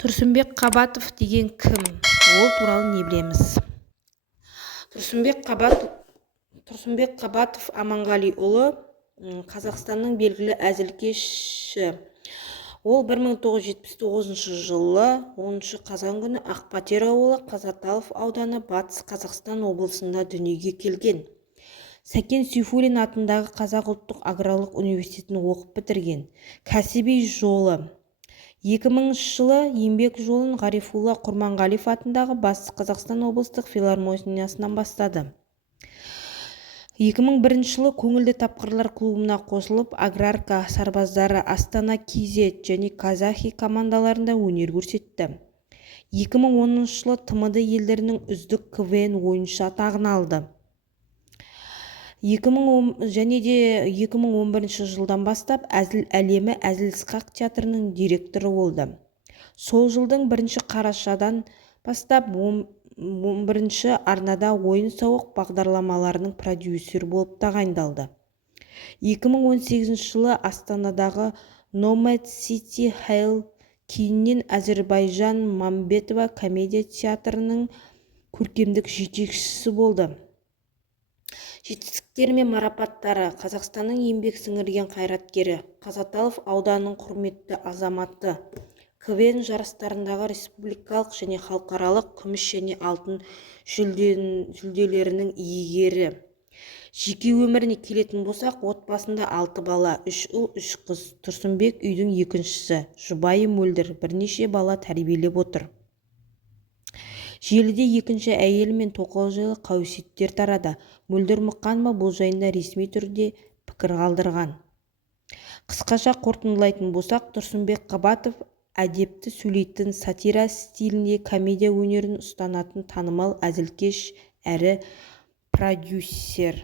Тұрсынбек Қабатов деген кім? Ол туралы не білеміз? Тұрсынбек Қабатов Аманғалиұлы Қазақстанның белгілі әзілкеші. Ол 1979 жылы 10 қазан күні Ақбатер ауылы, Қазаталов ауданы, Батыс Қазақстан облысында дүниеге келген. Сәкен Сейфуллин атындағы Қазақ ұлттық аграрлық университетін оқып бітірген. Кәсіби жолы: 2000 жылы еңбек жолын Ғарифолла Құрманғалиев атындағы Батыс Қазақстан облыстық филармониясынан бастады. 2001 жылы көңілді тапқырлар клубына қосылып, Аграрка, Сарбаздары, Астана KZ және Казахи командаларында өнер көрсетті. 2010 жылы ТМД елдерінің үздік КВН ойыншы атағын алды. 2011 жылдан бастап Әзіл әлемі Әзіл-Сықақ театрының директоры болды. Сол жылдың 1 қарашадан бастап 11 арнада ойын-сауық бағдарламаларының продюсері болып тағайындалды. 2018 жылы Астанадағы Nomad City Hall, кейіннен Әзірбайжан Мамбетова комедия театрының көркемдік жетекшісі болды. Жетістіктері мен марапаттары: Қазақстанның еңбек сіңірген қайраткері, Қазаталов ауданының құрметті азаматы, КВН жарыстарындағы республикалық және халықаралық күміс және алтын жүлделерінің иегері. Жеке өміріне келетін болсақ, отбасында 6 бала, 3 ұл, 3 қыз. Тұрсынбек үйдің екіншісі, жұбайы мөлдір, бірнеше бала тәрбиелеп отыр. Желіде екінші әйелі мен тоқал жайлы қауесеттер тарады. Мөлдір Мұқанова бұл жайында ресми түрде пікір қалдырған. Қысқаша қорытындылайтын болсақ, Тұрсынбек Қабатов әдепті сөйлейтін, сатира стилінде комедия өнерін ұстанатын танымал әзілкеш әрі продюсер.